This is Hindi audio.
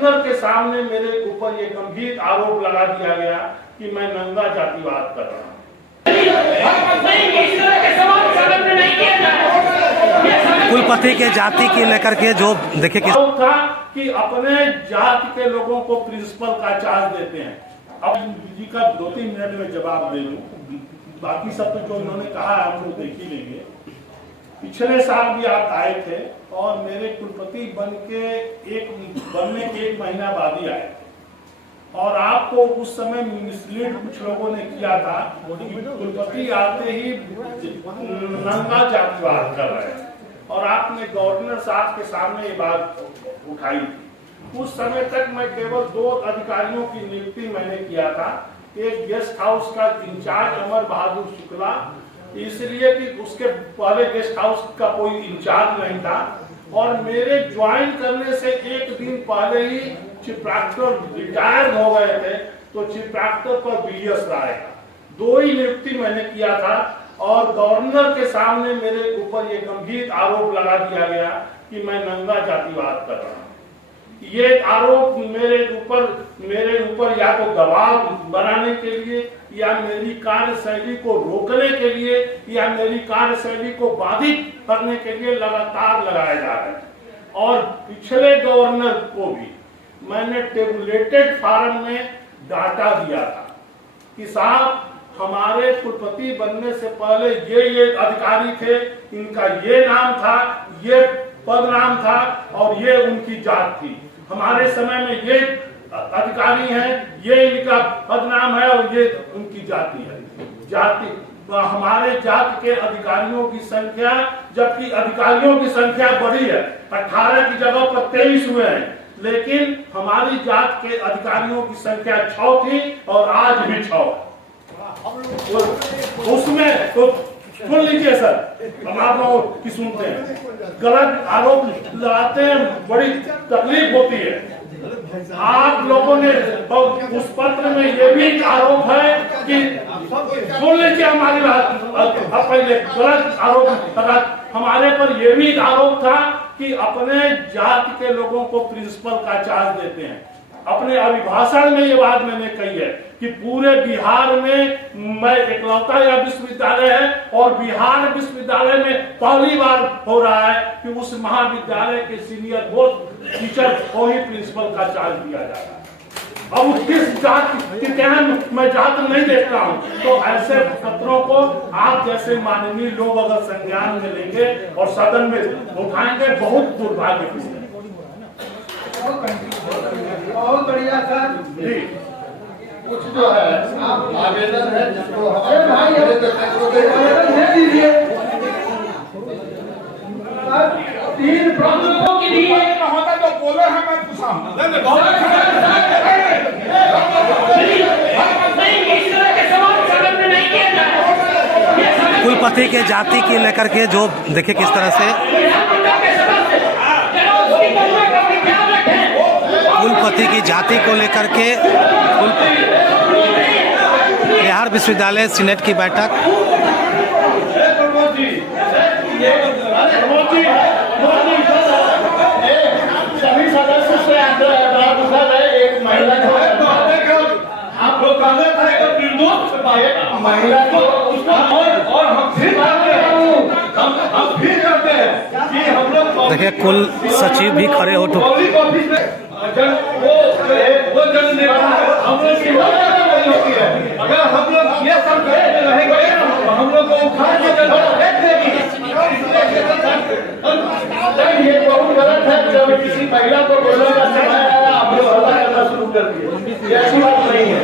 गवर्नर के सामने मेरे ऊपर ये गंभीर आरोप लगा दिया गया कि मैं नंगा जातिवाद कर रहा हूँ। कुलपति के जाति के लेकर के जो देखे कि था कि अपने जाति के लोगों को प्रिंसिपल का चार्ज देते हैं। अब जी का 2-3 मिनट में जवाब दे लूं, बाकी सब तो जो इन्होंने कहा है हम लोग देख ही लेंगे। पिछले साल भी आप आए थे और मेरे कुलपति बनने के 1 महीना बाद ही आए और आपको उस समय मिसलीड कुछ लोगों ने किया था कि कुलपति आते ही नंगा जातिवाद कर रहे हैं और आपने गवर्नर साहब के सामने ये बात उठाई थी। उस समय तक मैं केवल 2 अधिकारियों की नियुक्ति मैंने किया था। एक गेस्ट हाउस का इंचार्ज अमर बहादुर शुक्ला, इसलिए कि उसके पहले गेस्ट हाउस का कोई इंचार्ज नहीं था और मेरे ज्वाइन करने से 1 दिन पहले ही चीफ प्रॉक्टर रिटायर हो गए थे, तो चीफ प्रॉक्टर पर BS राय 2 ही नियुक्ति मैंने किया था और गवर्नर के सामने मेरे ऊपर ये गंभीर आरोप लगा दिया गया कि मैं नंगा जातिवाद कर रहा हूँ। ये आरोप मेरे ऊपर या तो दबाव बनाने के लिए या मेरी कार्यशैली को रोकने के लिए या मेरी कार्यशैली को बाधित करने के लिए लगातार लगाए जा रहे हैं। और पिछले गवर्नर को भी मैंने टेबुलेटेड फॉर्म में डाटा दिया था कि साहब हमारे कुलपति बनने से पहले ये अधिकारी थे, इनका ये नाम था, ये पद नाम था और ये उनकी जात थी। हमारे समय में ये अधिकारी हैं, ये इनका पद नाम है और ये उनकी जाति है। हमारे जात के अधिकारियों की संख्या, जबकि अधिकारियों की संख्या बढ़ी है, 18 की जगह पर 23 हुए हैं, लेकिन हमारी जात के अधिकारियों की संख्या 6 थी और आज भी 6 है। उसमें तो सुन लीजिए सर, हम आप लोगों की सुनते हैं, गलत आरोप लगाते हैं, बड़ी तकलीफ होती है। आप लोगों ने उस पत्र में ये भी आरोप है कि सुन लीजिए हमारी बात, पहले गलत आरोप लगा, हमारे पर ये भी आरोप था कि अपने जाति के लोगों को प्रिंसिपल का चार्ज देते हैं। अपने अभिभाषण में ये बात मैंने कही है कि पूरे बिहार में मैं इकलौता यह विश्वविद्यालय है और बिहार विश्वविद्यालय में पहली बार हो रहा है कि उस महाविद्यालय के सीनियर मोस्ट टीचर को ही प्रिंसिपल का चार्ज दिया जा रहा है। अब किस जात के कहन मैं जात नहीं देखता हूँ, तो ऐसे पत्रों को आप जैसे माननीय लोग अगर संज्ञान में लेंगे और सदन में उठाएंगे, बहुत दुर्भाग्यपूर्ण है। बहुत बढ़िया सर जी, कुछ जो है आवेदन है जिसको आवेदन दे दीजिए। 3 प्रश्नों के लिए होता जो बोले हैं मैं पूछा कुलपति के जाति के लेकर के जो देखे किस तरह से कुलपति की जाति को लेकर के बिहार विश्वविद्यालय सीनेट की बैठक। सभी सदस्य से एक महिला आप लोग महिला को और हम फिर करते हैं कि हम लोग देखिए कुल सचिव भी खड़े हो तो वो जन नेता हम लोग की होती है। अगर हम लोग ये सब रहेंगे हम लोग को उखाड़ के ये बहुत गलत है। जब किसी महिला को बोलने का समय आया आप लोग हल्ला करना शुरू कर दिए, ऐसी बात नहीं है।